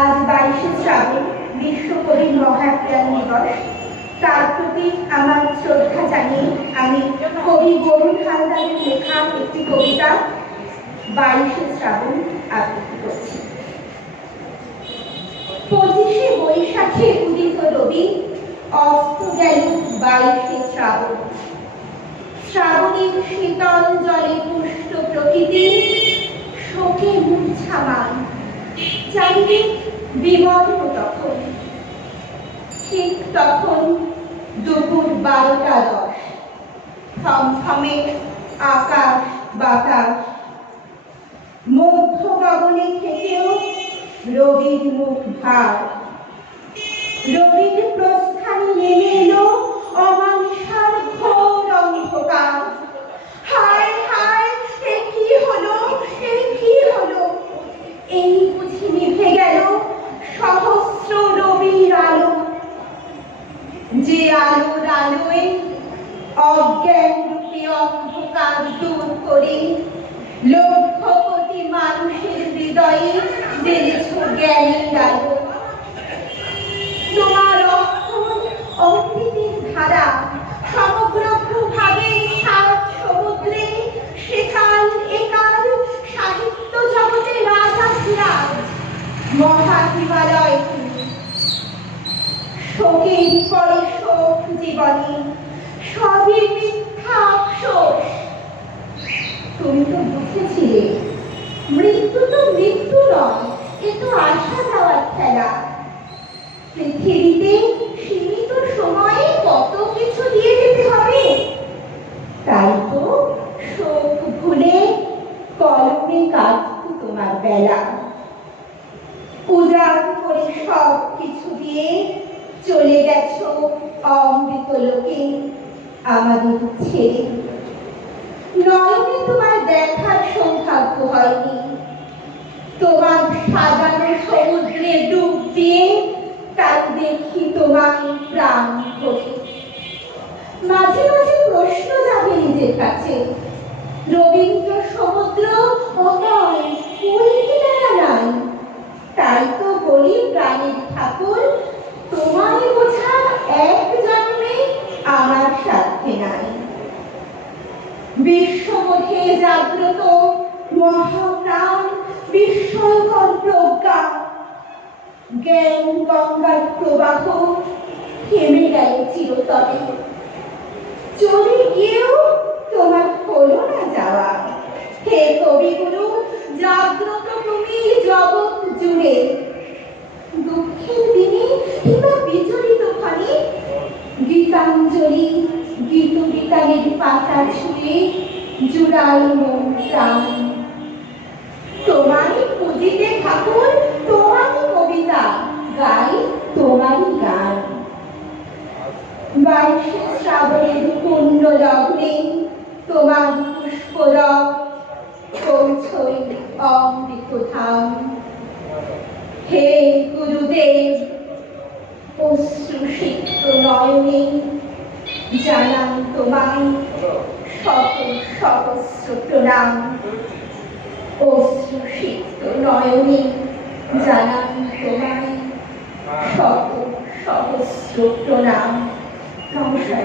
আজ 22শে শ্রাবণ বিশ্বকবির মহাপ্রাণ দিবস। তার প্রতি আমার শ্রদ্ধা জানিয়ে আমি কবি বরুণ হালদারের লেখা একটি কবিতা 22শে শ্রাবণ আবৃত্তি করছি। 25শে বৈশাখে উদিত রবি, অস্ত গেল 22শে শ্রাবণ। শ্রাবণের শীতল জলে পুষ্ট প্রকৃতি, শোকে মূর্ছামান, চারিদিক বিবর্ণ তখন। ঠিক তখন দুপুর 12টা 10, থমথমে আকাশ বাতাস। মধ্য গগনে থেকেও রবির মুখ ভার। রবির প্রস্থানে নেমে এলো অমানিসার ঘোর অন্ধকার। হায় হায়, এ কি হলো, এ কি হলো! এই বুঝি নিভে গেল সহস্র রবির আলো। যে আলোর আলোয় অজ্ঞান রূপে অন্ধকার দূর করে লক্ষ কোটি মানুষের হৃদয়ে জ্বেলেছ জ্ঞানের আলো। তোমার অক্ষর অমৃতের ধারা সমগ্র ভূভাগে সাত সমুদ্রে সেকাল একাল সাহিত্য জগতে রাজাধিরাজ মহা হিমালয়। তুমি শোকের পরে শোক জীবনে, সবই মিথ্যা আফসোস। তুমি তো বুঝেছিলে মৃত্যু তো মৃত্যু নয়, এ তো আসা যাওয়ার খেলা। পৃথিবীতে সীমিত সময়ে কত কিছু দিয়ে যেতে হবে। তাই তো শোক ভুলে কলমে কাটতো তোমার বেলা। উজাড় করে সব কিছু দিয়ে চলে গেছো অমৃত লোকে আমাদের ছেড়ে। নয়নে তোমার দেখার সৌভাগ্য হয়নি। তোমার সাজানো সমুদ্রে ডুব দিয়ে তাই দেখি তোমার প্রাণ ভরে। মাঝে মাঝে প্রশ্ন যাবে নিজের কাছে, রবীন্দ্র সমুদ্র অকাল কই কিনারা নাই। তাই তো বলি প্রাণের ঠাকুর, তোমায় বোঝা এক জন্মে আমার সাথে নাই। বিশ্ববোধে জাগ্রত মহাপ্রাণ বিস্ময়কর প্রজ্ঞা, জ্ঞান গঙ্গার প্রবাহ থেমে গেল চিরতরে। চলে গিয়েও তোমার হলো না যাওয়া। হে কবিগুরু, জাগ্রত তুমি জগৎ জুড়ে। দুঃখের দিনে কিংবা বিচলিত ক্ষণে গীতাঞ্জলি গীত গীতানের পাতা ছুঁয়ে জুড়াই মন প্রাণ। তোমারই খুঁজিতে ঠাকুর, তোমারই কবিতা গাই, তোমারই গান। 22শে শ্রাবণের পূর্ণ লগ্নে তোমার পুষ্পরক পৌঁছই অমৃত ধাম। হে গুরুদেব, অশ্রুসিক্ত নয়নে জানাই তোমায় শত সহস্র প্রণাম। অশ্রুসিক্ত নয়নে জানাই তোমায় শত সহস্র প্রণাম। নমস্কার।